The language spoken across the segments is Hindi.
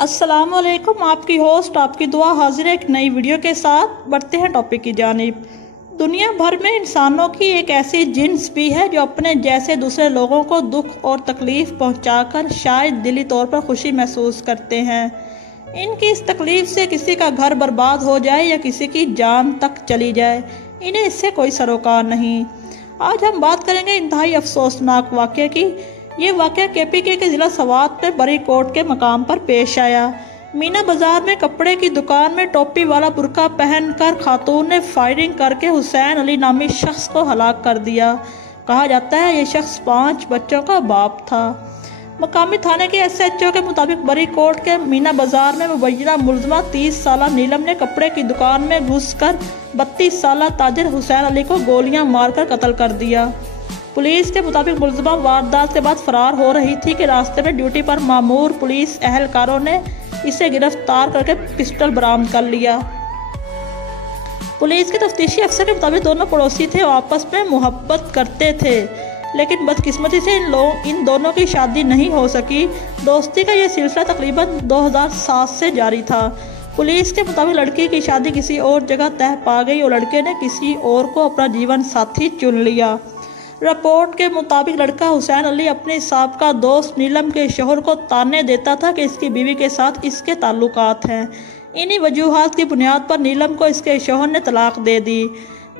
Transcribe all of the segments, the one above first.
अस्सलाम वालेकुम। आपकी होस्ट आपकी दुआ हाजिर है एक नई वीडियो के साथ। बढ़ते हैं टॉपिक की जानिब। दुनिया भर में इंसानों की एक ऐसी जिन्स भी है जो अपने जैसे दूसरे लोगों को दुख और तकलीफ़ पहुंचाकर शायद दिली तौर पर खुशी महसूस करते हैं। इनकी इस तकलीफ़ से किसी का घर बर्बाद हो जाए या किसी की जान तक चली जाए, इन्हें इससे कोई सरोकार नहीं। आज हम बात करेंगे इंतहाई अफसोसनाक वाक़े की। ये वाक़या KPK के ज़िला सवात में बरी कोट के मकाम पर पेश आया। मीना बाजार में कपड़े की दुकान में टोपी वाला बुर्का पहनकर खातून ने फायरिंग करके हुसैन अली नामी शख्स को हलाक कर दिया। कहा जाता है ये शख्स 5 बच्चों का बाप था। मकामी थाने के SHO के मुताबिक बरी कोट के मीना बाजार में मुबैना मुलजमा 30 साला नीलम ने कपड़े की दुकान में घुसकर 32 साला ताजिर हुसैन अली को गोलियां मारकर कत्ल कर दिया। पुलिस के मुताबिक मुलजमा वारदात के बाद फरार हो रही थी कि रास्ते में ड्यूटी पर मामूर पुलिस एहलकारों ने इसे गिरफ्तार करके पिस्टल बरामद कर लिया। पुलिस के तफ्तीशी अफसर के मुताबिक दोनों पड़ोसी थे और आपस में मोहब्बत करते थे, लेकिन बदकिस्मती से इन दोनों की शादी नहीं हो सकी। दोस्ती का यह सिलसिला तकरीबन 2007 से जारी था। पुलिस के मुताबिक लड़की की शादी किसी और जगह तय पा गई और लड़के ने किसी और को अपना जीवन साथी चुन लिया। रिपोर्ट के मुताबिक लड़का हुसैन अली अपने साबका दोस्त नीलम के शोहर को ताने देता था कि इसकी बीवी के साथ इसके ताल्लुकात हैं। इन्हीं वजूहात की बुनियाद पर नीलम को इसके शोहर ने तलाक दे दी।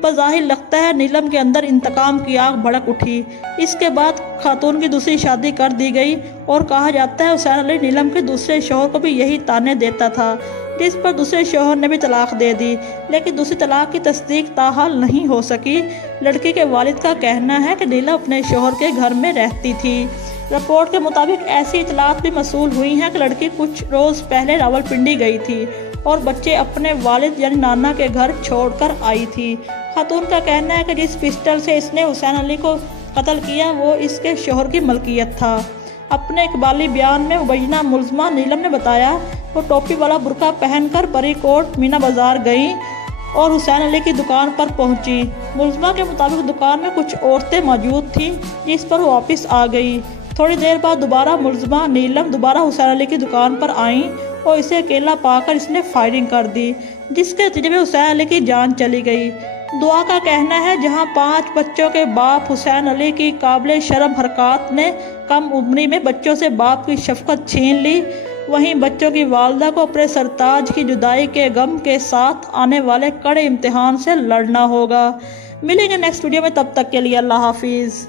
बज़ाहिर लगता है नीलम के अंदर इंतकाम की आग भड़क उठी। इसके बाद खातून की दूसरी शादी कर दी गई और कहा जाता है हुसैन अली नीलम के दूसरे शोहर को भी यही ताने देता था, जिस पर दूसरे शोहर ने भी तलाक दे दी, लेकिन दूसरी तलाक की तस्दीक ताहाल नहीं हो सकी। लड़की के वालिद का कहना है कि नीलम अपने शोहर के घर में रहती थी। रिपोर्ट के मुताबिक ऐसी इतलात भी मसूल हुई हैं कि लड़की कुछ रोज़ पहले रावलपिंडी गई थी और बच्चे अपने वालिद यानी नाना के घर छोड़कर आई थी। खातून का कहना है कि जिस पिस्टल से इसने हुसैन अली को कत्ल किया वो इसके शोहर की मलकियत था। अपने इकबाली बयान में मुबैना मुलजमा नीलम ने बताया वो टोपी वाला बुर्का पहनकर बरी कोट मीना बाजार गई और हुसैन अली की दुकान पर पहुंची। मुलजमा के मुताबिक दुकान में कुछ औरतें मौजूद थीं, जिस पर वो वापस आ गई। थोड़ी देर बाद दोबारा मुलजमा नीलम दोबारा हुसैन अली की दुकान पर आई और इसे अकेला पाकर इसने फायरिंग कर दी, जिसके नतीजे में हुसैन अली की जान चली गई। दुआ का कहना है जहां 5 बच्चों के बाप हुसैन अली की काबिल शर्म हरकत ने कम उम्री में बच्चों से बाप की शफकत छीन ली, वहीं बच्चों की वालदा को अपने सरताज की जुदाई के गम के साथ आने वाले कड़े इम्तिहान से लड़ना होगा। मिलेंगे नेक्स्ट वीडियो में, तब तक के लिए अल्लाह हाफिज़।